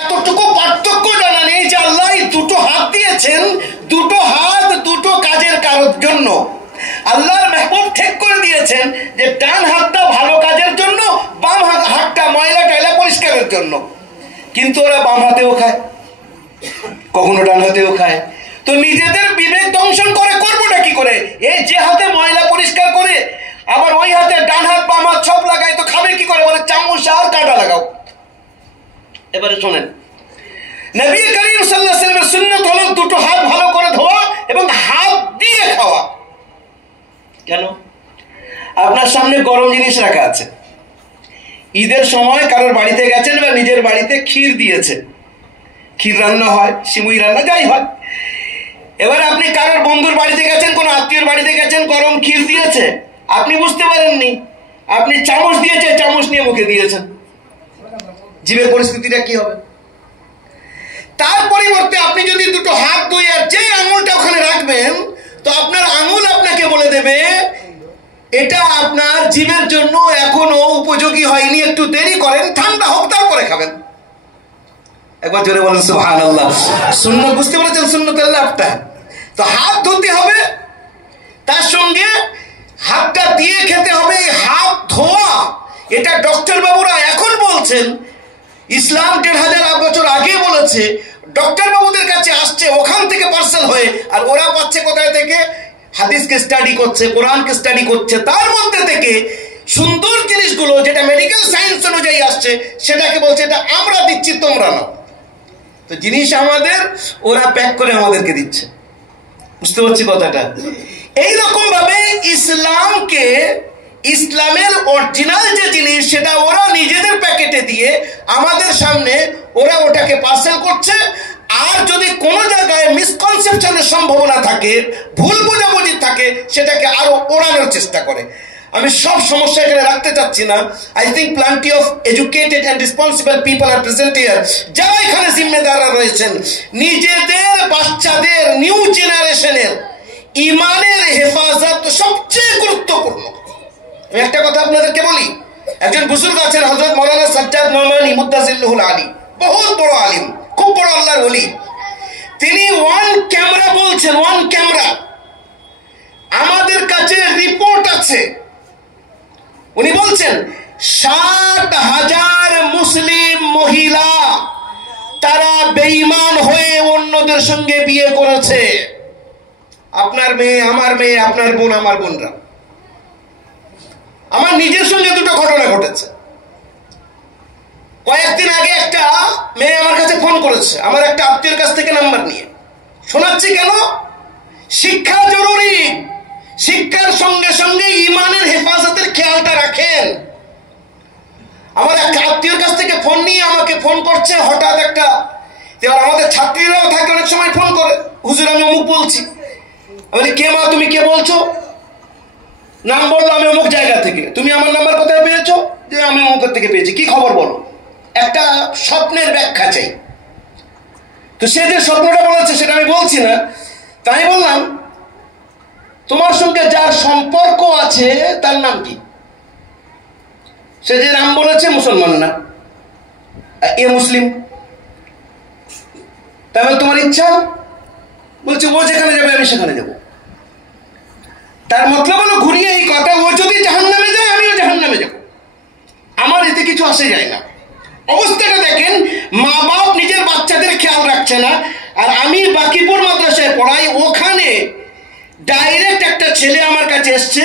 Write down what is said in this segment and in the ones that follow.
এতটুকু পার্থক্য জানা নেই যে আল্লাহ দুটো হাত দিয়েছেন, দুটো হাত দুটো কাজের জন্য। আল্লাহর মেহবুব ঠিক করে দিয়েছেন যে ডান হাতটা ভালো কাজের জন্য, বাম হাতটা ময়লা টয়লা পরিষ্কারের জন্য। কিন্তু ওরা বাম হাতেও খায়, কখনো ডান হাতেও খায়। তো নিজেদের বিবেক দংশন করে করবোটা কি করে? এই যে হাতে ময়লা পরিষ্কার করে আবার ওই হাতে ডান হাত বাম হাত সব লাগায়, তো খাবে কি করে? বলে চামচ আর কাঁটা লাগাও। এবারে শোনেন, নবী করিম সাল্লাল্লাহু আলাইহি ওয়াসাল্লামের সুন্নাত হলো দুটো হাত ভালো করে ধোয়া এবং হাত দিয়ে খাওয়া। কেন? আপনার সামনে গরম জিনিস রাখা আছে, ঈদের সময় কারোর বাড়িতে গেছেন বা নিজের বাড়িতে ক্ষীর দিয়েছে, ক্ষীর রান্না হয়, সিমুই রান্না যাই হয়। এবার আপনি কারোর বন্ধুর বাড়িতে গেছেন, কোনো আত্মীয়র বাড়িতে গেছেন, গরম ক্ষীর দিয়েছে, আপনি বুঝতে পারেননি, আপনি চামচ দিয়েছে, চামচ নিয়ে মুখে দিয়েছেন, জীবের পরিস্থিতিটা কি হবে? তার পরিবর্তে আপনি যদি দুটো হাত ধুয়ে আর যে আঙুলটা ওখানে রাখবেন, তো আপনার আঙুল আপনাকে বলে দেবে এটা আপনার জীবের জন্য এখনো উপযোগী হয়নি, একটু দেরি করেন, ঠান্ডা হোক তারপরে খাবেন। একবার জোরে বলেন সুবহানাল্লাহ। সুন্নাত বুঝতে পেরেছেন? সুন্নাতের লাভটা তো হাত ধুতে হবে, তার সঙ্গে হাতটা দিয়ে খেতে হবে। হাত ধোয়া এটা ডক্টর বাবুরা এখন বলছেন, ইসলাম 1500 বছর আগে বলেছে। ডক্টর বাবুদের কাছে আসছে ওখান থেকে পার্সেল হয়ে, আর ওরা পাচ্ছে কোথায় থেকে? হাদিসকে স্টাডি করছে, কোরআনকে স্টাডি করছে, তার মধ্যে থেকে সুন্দর জিনিসগুলো যেটা মেডিকেল সায়েন্স অনুযায়ী আসছে সেটাকে বলছে এটা আমরা দিচ্ছি, তোমরা নাও। তো জিনিস আমাদের, ওরা প্যাক করে আমাদেরকে দিচ্ছে। বুঝতে পারছি কথাটা? এইরকম ভাবে ইসলামকে, ইসলামের অরিজিনাল যে জিনিস সেটা ওরা নিজেদের প্যাকেটে দিয়ে আমাদের সামনে ওরা ওটাকে পার্সেল করছে। আর যদি কোনো জায়গায় মিসকনসেপশনের সম্ভাবনা থাকে, ভুল বোঝাবুঝি থাকে, সেটাকে আরো ওড়ানোর চেষ্টা করে। আমি সব সমস্যা এখানে রাখতে চাচ্ছি না। I think plenty of educated and responsible people are present here. যারা এখানে জিম্মেদাররা রয়েছেন, নিজেদের বাচ্চাদের, নিউ জেনারেশনের ইমানের হেফাজত সবচেয়ে গুরুত্বপূর্ণ। আমি একটা কথা আপনাদেরকে বলি, একজন বুজুর্গ আছেন হযরত মাওলানা সাজ্জাদ নোমানী মুদ্দাজিল্লুহুল আলী, বহুত বড় আলিম, খুব বড় আল্লাহর ওলি। তিনি ওয়ান ক্যামেরা বলছেন, ওয়ান ক্যামেরা, আমাদের কাছে রিপোর্ট আছে। উনি বলছেন 60,000 মুসলিম মহিলা তারা বেঈমান হয়ে অন্যদের সঙ্গে বিয়ে করেছে। আপনার মেয়ে, আমার মেয়ে, আপনার বোন, আমার বোনরা। আমার নিজের সঙ্গে দুটো ঘটনা ঘটেছে। কয়েকদিন আগে একটা মেয়ে আমার কাছে ফোন করেছে, আমার একটা আত্মীয়ের কাছ থেকে নাম্বার নিয়ে। শোনাচ্ছি কেন? শিক্ষা জরুরি, শিক্ষার সঙ্গে সঙ্গে ইমানের হেফাজতের খেয়ালটা রাখেন। আমার এক আত্মীয়ের কাছ থেকে ফোন নিয়ে আমাকে ফোন করছে হঠাৎ একটা। এবার আমাদের ছাত্রীরাও থাকে, অনেক সময় ফোন করে, হুজুর আমি অমুক বলছি। আমি কে মা, তুমি কে বলছো? নাম বললো, আমি অমুক জায়গা থেকে। তুমি আমার নাম্বার কোথায় পেয়েছো? যে আমি অমুকের থেকে পেয়েছি। কি খবর বলো? একটা স্বপ্নের ব্যাখ্যা চাই। তো সে যে স্বপ্নটা বলেছে সেটা আমি বলছি না। তাই বললাম তোমার সঙ্গে যার সম্পর্ক আছে তার নাম কি? সে যে নাম বলেছে মুসলমান না, এ মুসলিম। তাহলে তোমার ইচ্ছা? বলছে ও যেখানে যাবে আমি সেখানে যাব। তার মতলব হলো ঘুরিয়ে এই কথা, ও যদি জাহান্নামে যায় আমিও জাহান্নামে যাব, আমার এতে কিছু আসে যায় না। অবস্থাটা দেখেন, মা বাপ নিজের বাচ্চাদের খেয়াল রাখছে না। আর আমি বাকিপুর মাদ্রাসায় পড়াই, ওখানে ডাইরেক্ট একটা ছেলে আমার কাছে এসছে।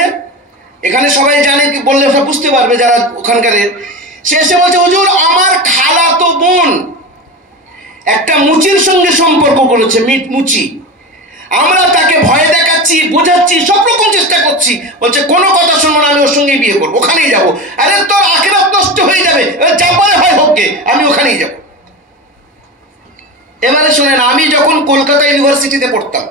এখানে সবাই জানে, বললে সব বুঝতে পারবে যারা ওখানকার। সে এসে বলছে হুজুর আমার খালাতো বোন একটা মুচির সঙ্গে সম্পর্ক করেছে, মুচি। আমরা তাকে ভয় দেখাচ্ছি, বোঝাচ্ছি, সব রকম চেষ্টা করছি। বলছে কোনো কথা শুনবো না, আমি ওর সঙ্গেই বিয়ে করবো, ওখানেই যাবো। আরে তোর আখিরাত নষ্ট হয়ে যাবে, যা পারে হয় হোক গে, আমি ওখানেই যাবো। এবারে শুনেন, আমি যখন কলকাতা ইউনিভার্সিটিতে পড়তাম,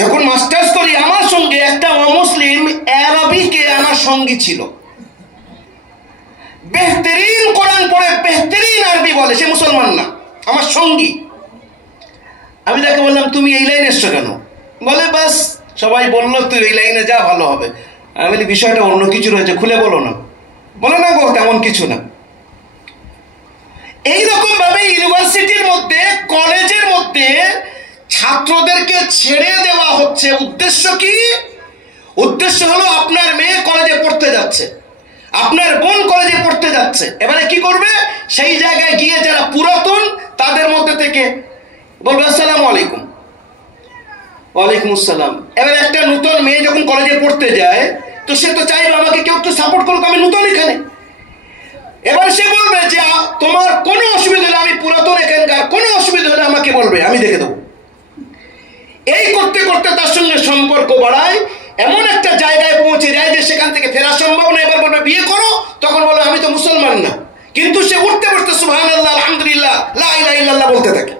যখন মাস্টার্স করি, আমার সঙ্গে একটা অমুসলিম আরবিকে আমার সঙ্গী ছিল। বেহতরিন কোরআন পড়ে, বেহতরিন আরবি বলে, সে মুসলমান না, আমার সঙ্গী। আমি তাকে বললাম তুমি এই লাইনে এসছো কেন? বলে বাস সবাই বললো তুই এই লাইনে যা, ভালো হবে। আমি বলি বিষয়টা অন্য কিছু রয়েছে, খুলে বলো না। বলে না গো তেমন কিছু না। এইরকম ভাবে ইউনিভার্সিটির মধ্যে, কলেজের মধ্যে ছাত্রদেরকে ছেড়ে দেওয়া হচ্ছে। উদ্দেশ্য কি? উদ্দেশ্য হলো আপনার মেয়ে কলেজে পড়তে যাচ্ছে, আপনার বোন কলেজে পড়তে যাচ্ছে, এবারে কি করবে? সেই জায়গায় গিয়ে যারা পুরাতন তাদের মধ্যে থেকে বলবে আসসালামু আলাইকুম, ওয়ালাইকুম আসসালাম। এবার একটা নতুন মেয়ে যখন কলেজে পড়তে যায় তো সে তো চাইবে আমাকে কেউ একটু সাপোর্ট করুক, আমি নতুন এখানে। এবার সে বলবে যে তোমার কোনো অসুবিধা হলে, আমি পুরাতন এখানকার, কোনো অসুবিধা হলে আমাকে বলবে, আমি দেখে দেবো। এই করতে করতে তার সঙ্গে সম্পর্ক বাড়ায়, এমন একটা জায়গায় পৌঁছে যায় যে সেখান থেকে ফেরা সম্ভব না। এবার বলবে বিয়ে করো, তখন বলবে আমি তো মুসলমান না, কিন্তু সে উঠতে বসতে সুবহানাল্লাহ, আলহামদুলিল্লাহ, লা ইলাহা ইল্লাল্লাহ বলতে থাকে।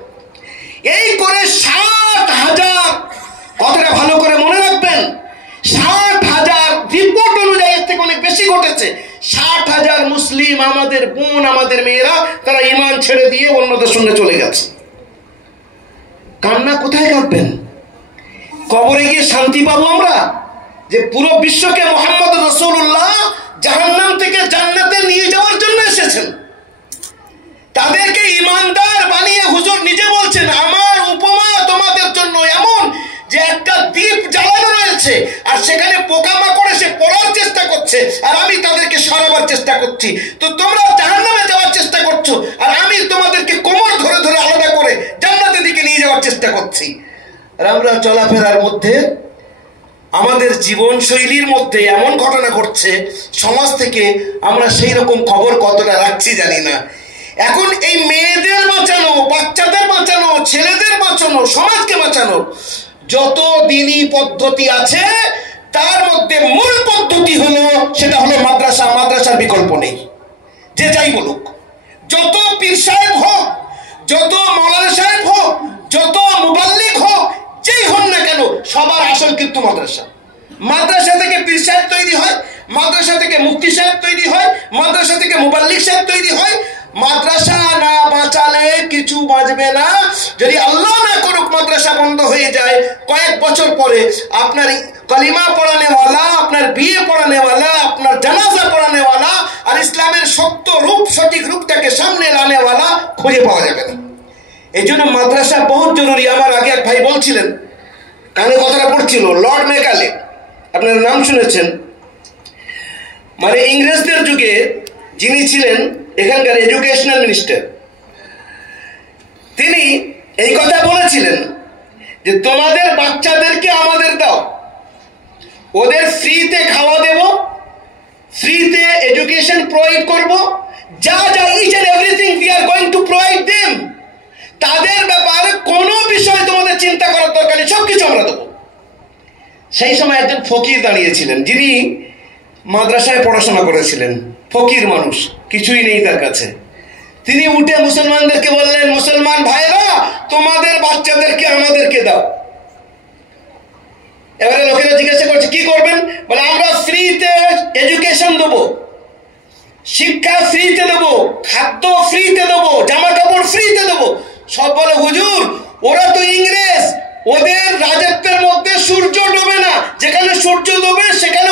এই করে 60,000, কথাটা ভালো করে মনে রাখবেন, 60,000 রিপোর্ট অনুযায়ী, এর থেকে অনেক বেশি ঘটেছে। 60,000 মুসলিম আমাদের বোন, আমাদের মেয়েরা, তারা ঈমান ছেড়ে দিয়ে অন্যদের সঙ্গে চলে গেছে। কান্না কোথায় কাঁদবেন? কবরে গিয়ে শান্তি পাবো আমরা? যে পুরো বিশ্বকে মুহাম্মদ রাসূলুল্লাহ জাহান্নাম থেকে জান্নাতে নিয়ে যাওয়ার জন্য এসেছেন, তাদেরকে ঈমানদার বানিয়ে হুজুর নিজে বলছেন আমার উপমা তোমাদের জন্য এমন যে একটা দ্বীপ জ্বালানো রয়েছে আর সেখানে পোকামাকড় এসে পড়ার চেষ্টা করছে আর আমি তাদেরকে সরাবার চেষ্টা করছি। তো তোমরা জাহান্নামে যাওয়ার চেষ্টা করছো আর আমি তোমাদেরকে কোমর ধরে ধরে আলাদা করে জান্নাতের দিকে নিয়ে যাওয়ার চেষ্টা করছি। আর আমরা চলাফেরার মধ্যে, আমাদের জীবনশৈলীর মধ্যে এমন ঘটনা ঘটছে সমাজ থেকে, আমরা সেই রকম খবর কতটা রাখছি জানি না। এখন এই মেয়েদের বাঁচানো, বাচ্চাদের বাঁচানো, ছেলেদের বাঁচানো, সমাজকে বাঁচানো যত দিনই পদ্ধতি আছে তার মধ্যে মূল পদ্ধতি হলো, সেটা হলো মাদ্রাসা। মাদ্রাসার বিকল্প নেই, যে যাই বলুক, যত পীর সাহেব হোক, যত মাওলানা সাহেব হোক, যত মুবাল্লিগ হোক, যেই হন না কেন, সবার আসল কিন্তু মাদ্রাসা। মাদ্রাসা থেকে পীর সাহেব তৈরি হয়, মাদ্রাসা থেকে মুফতি সাহেব তৈরি হয়, মাদ্রাসা থেকে মুবাল্লিগ সাহেব তৈরি হয়। মাদ্রাসা না বাঁচালে কিছু বাঁচবে না। যদি আল্লাহ না করুক মাদ্রাসা বন্ধ হয়ে যায়, কয়েক বছর পরে আপনার কালিমা পড়ানেওয়ালা, আপনার বিয়ে পড়ানেওয়ালা, আপনার জানাজা পড়ানেওয়ালা আর ইসলামের সত্য রূপ, সঠিক রূপটাকে সামনে আনেওয়ালা খুঁজে পাওয়া যাবে না। এই জন্য মাদ্রাসা বহুত জরুরি। আমার আগে এক ভাই বলছিলেন, কানে কথাটা পড়ছিল, লর্ড মেকালে, আপনার নাম শুনেছেন, মানে ইংরেজদের যুগে যিনি ছিলেন এখানকার এডুকেশনাল মিনিস্টার, তিনি এই কথা বলেছিলেন যে তোমাদের বাচ্চাদেরকে আমাদের দাও, ওদের ফ্রিতে খাওয়া দেব, ফ্রিতে এডুকেশন প্রোভাইড করব, যা যা each and everything we are going to provide them. তাদের ব্যাপারে কোনো বিষয় তোমাদের চিন্তা করার দরকার নেই, সবকিছু আমরা দেবো। সেই সময় একজন ফকির দাঁড়িয়েছিলেন, যিনি মাদ্রাসায় পড়াশোনা করেছিলেন, ফকির মানুষ, কিছুই নেই তার কাছে। তিনি উঠে মুসলমানদেরকে বললেন, মুসলমান ভাইরা, তোমাদের বাচ্চাদেরকে আমাদেরকে দাও। এবারে লোকেরা জিজ্ঞাসা করছে কি করবেন? বলে আমরা ফ্রিতে এডুকেশন দেবো, শিক্ষা ফ্রিতে দেবো, খাদ্য ফ্রিতে দেবো, জামা কাপড় ফ্রিতে দেবো। সব বলে হুজুর ওরা তো ইংরেজ, ওদের রাজত্বের মধ্যে সূর্য ডোবে না, যেখানে সূর্য ডোবে সেখানে